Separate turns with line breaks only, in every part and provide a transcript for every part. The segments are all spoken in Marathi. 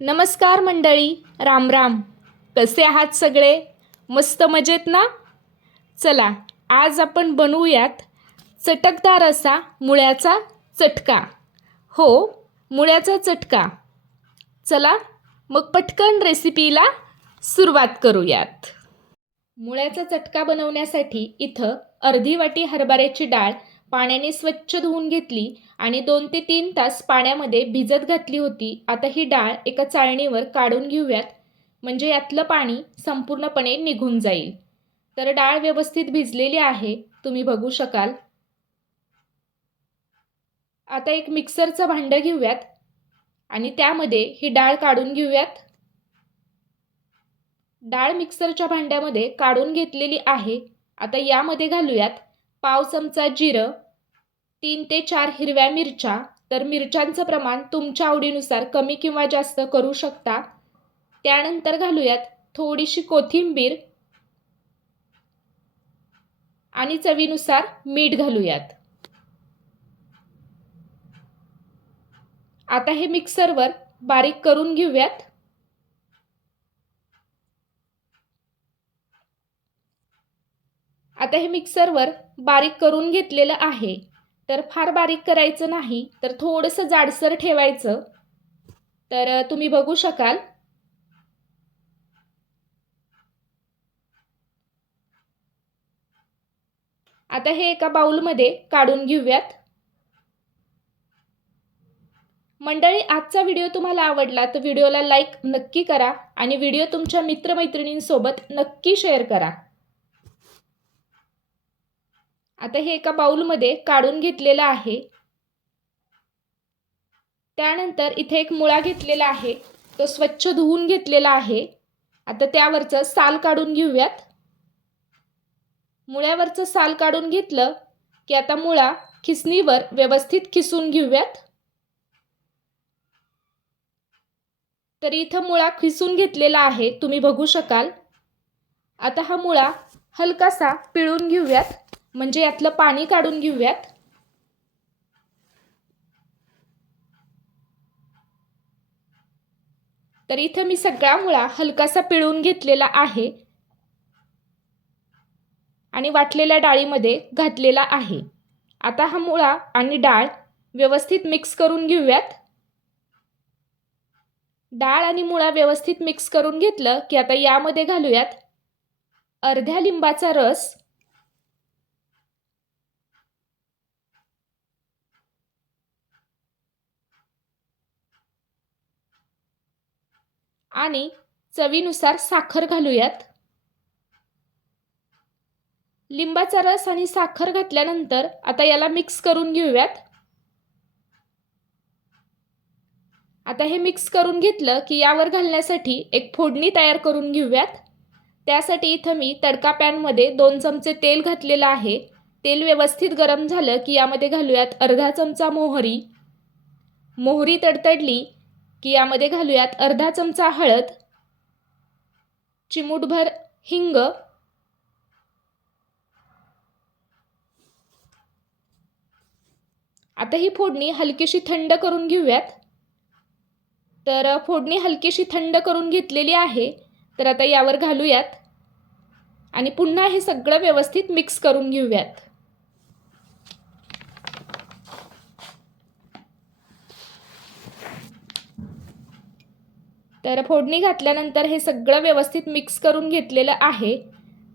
नमस्कार मंडळी राम राम. कसे आहात सगळे? मस्त मजेत ना? चला आज आपण बनवूयात चटकदार असा मुळ्याचा चटका. हो मुळ्याचा चटका. चला मग पटकन रेसिपीला सुरुवात करूयात. मुळ्याचा चटका बनवण्यासाठी इथं अर्धी वाटी हरभऱ्याची डाळ पाण्याने स्वच्छ धुवून घेतली आणि दोन ते तीन तास पाण्यामध्ये भिजत घातली होती. आता ही डाळ एका चाळणीवर काढून घेऊयात. म्हणजे यातलं पाणी संपूर्णपणे निघून जाईल. तर डाळ व्यवस्थित भिजलेली आहे. तुम्ही बघू शकाल. आता एक मिक्सरचं भांडं घेऊयात. आणि त्यामध्ये ही डाळ काढून घेऊयात. डाळ मिक्सरच्या भांड्यामध्ये काढून घेतलेली आहे. आता यामध्ये घालूयात. पाव चमचा जिरं तीन ते चार हिरव्या मिरच्या तर मिरच्यांचं प्रमाण तुमच्या आवडीनुसार कमी किंवा जास्त करू शकता. त्यानंतर घालूयात थोडीशी कोथिंबीर आणि चवीनुसार मीठ घालूयात. आता हे मिक्सरवर बारीक करून घेऊयात. आता हे मिक्सरवर बारीक करून घेतलेलं आहे. तर फार बारीक करायचं नाही तर थोडंसं जाडसर ठेवायचं. तर तुम्ही बघू शकाल. आता हे एका बाउलमध्ये काढून घेऊयात. मंडळी आजचा व्हिडिओ तुम्हाला आवडला तर व्हिडिओला लाईक नक्की करा आणि व्हिडिओ तुमच्या मित्रमैत्रिणींसोबत नक्की शेअर करा. आता हे एका बाऊलमध्ये काढून घेतलेलं आहे. त्यानंतर इथे एक मुळा घेतलेला आहे. तो स्वच्छ धुवून घेतलेला आहे. आता त्यावरचं साल काढून घेऊयात. मुळ्यावरचं साल काढून घेतलं की आता मुळा खिसणीवर व्यवस्थित खिसून घेऊयात. तर इथं मुळा खिसून घेतलेला आहे तुम्ही बघू शकाल. आता हा मुळा हलकासा पिळून घेऊयात. म्हणजे यातलं पाणी काढून घेऊयात. तर इथं मी सगळा मुळा हलकासा पिळून घेतलेला आहे. आणि वाटलेल्या डाळीमध्ये घातलेला आहे. आता हा मुळा आणि डाळ व्यवस्थित मिक्स करून घेऊयात. डाळ आणि मुळा व्यवस्थित मिक्स करून घेतलं की आता यामध्ये घालूयात. अर्ध्या लिंबाचा रस आणि चवीनुसार साखर घालूयात. लिंबाचा रस आणि साखर घातल्यानंतर आता याला मिक्स करून घेऊयात. आता हे मिक्स करून घेतलं की यावर घालण्यासाठी एक फोडणी तयार करून घेऊयात. त्यासाठी इथं मी तडका पॅनमध्ये दोन चमचे तेल घातलेलं आहे. तेल व्यवस्थित गरम झालं की यामध्ये घालूयात अर्धा चमचा मोहरी. मोहरी तडतडली की यामध्ये घालूयात अर्धा चमचा हळद चिमूटभर हिंग आता ही फोडणी हलकीशी थंड करून घेऊयात. तर फोडणी हलकीशी थंड करून घेतलेली आहे तर आता यावर घालूयात. आणि पुन्हा हे सगळं व्यवस्थित मिक्स करून घेऊयात. तर फोडणी घातल्यानंतर हे सगळं व्यवस्थित मिक्स करून घेतलेलं आहे.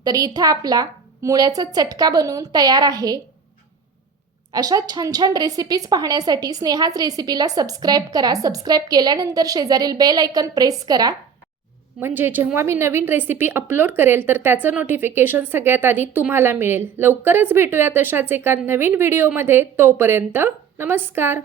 तर इथं आपला मुळ्याचा चटका बनवून तयार आहे. अशा छान छान रेसिपीज पाहण्यासाठी स्नेहाच रेसिपीला सबस्क्राईब करा. सबस्क्राईब केल्यानंतर शेजारील बेल आयकन प्रेस करा. म्हणजे जेव्हा मी नवीन रेसिपी अपलोड करेल तर त्याचं नोटिफिकेशन सगळ्यात आधी तुम्हाला मिळेल. लवकरच भेटूया तशाच एका नवीन व्हिडिओमध्ये तोपर्यंत नमस्कार.